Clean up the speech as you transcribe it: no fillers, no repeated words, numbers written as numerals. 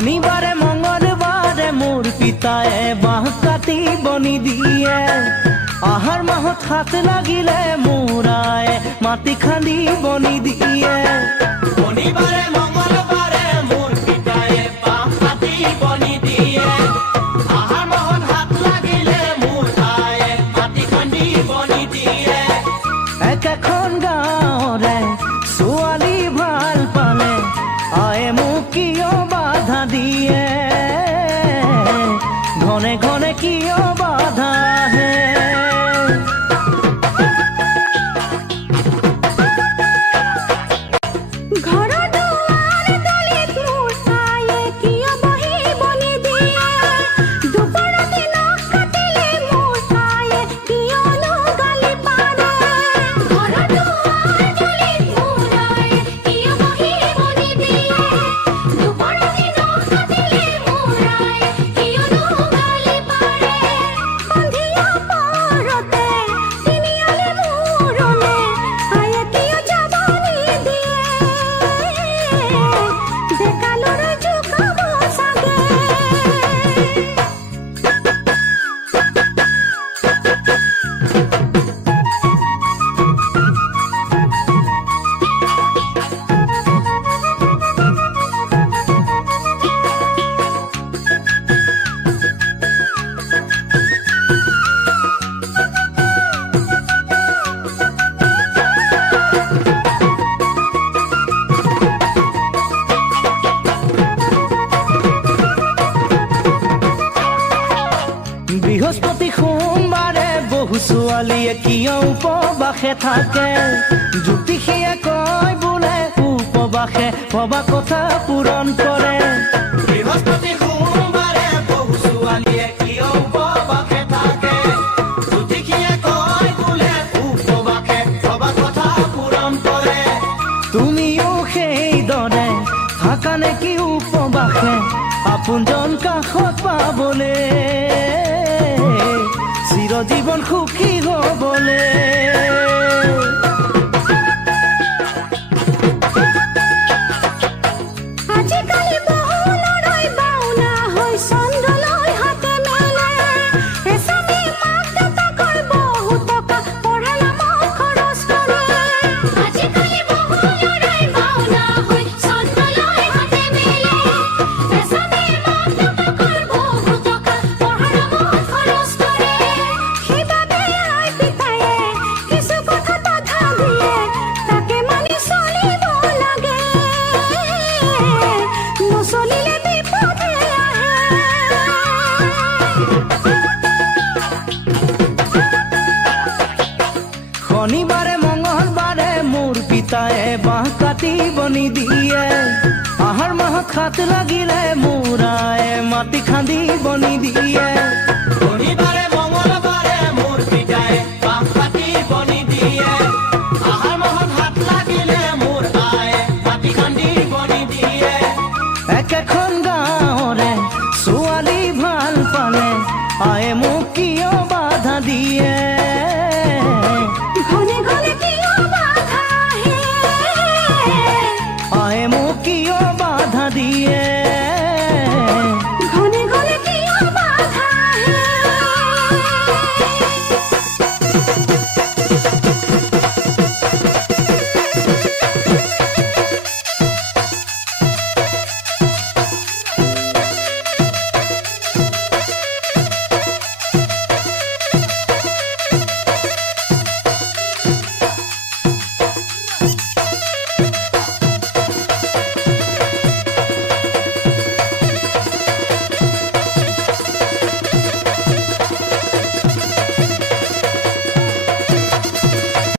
শনিবাৰে মঙ্গলবাৰে মোৰ পিতায়ে বাঁহ কাটি বনি দিয়ে। আহাৰ মাহত হাত লাগিলে মোৰ আয়ে মাটি খান্দি বনি দিয়ে। শনিবাৰে মঙ্গলবাৰে মোৰ পিতায়ে বাঁহ কাটি বনি দিয়ে। আহাৰ মাহত হাত লাগিলে মোৰ আয়ে মাটি খান্দি বনি দিয়ে। একেখন গাঁৱৰে ছোৱালী ভাল পালে আয়ে মোক কিয় বাধা দিয়ে, ঘনে ঘনে কিয় বাধা আহে। বৃহস্পতি সোমবাৰে বহু ছোৱালীয়ে কিয় উপবাসে থাকে। জ্যোতিষীয়ে কয় বোলে উপবাসে ভবা কথা পূৰণ কৰে। বৃহস্পতি সোমবাৰে বহু ছোৱালীয়ে কিয় উপবাসে থাকে। জ্যোতিষীয়ে কয় বোলে উপবাসে ভবা কথা পূৰণ কৰে। তুমিও সেইদৰে থাকা নেকি উপবাসে আপোনজন কাষত পাবলে, চিৰজীৱন সুখী হ'বলে। শনিবাৰে মঙ্গলবাৰে মোৰ পিতায়ে বাঁহ কাটি বনি দিয়ে। আহাৰ মাহত হাত লাগিলে মোৰ আয়ে মাটি খান্দি বনি দিয়ে।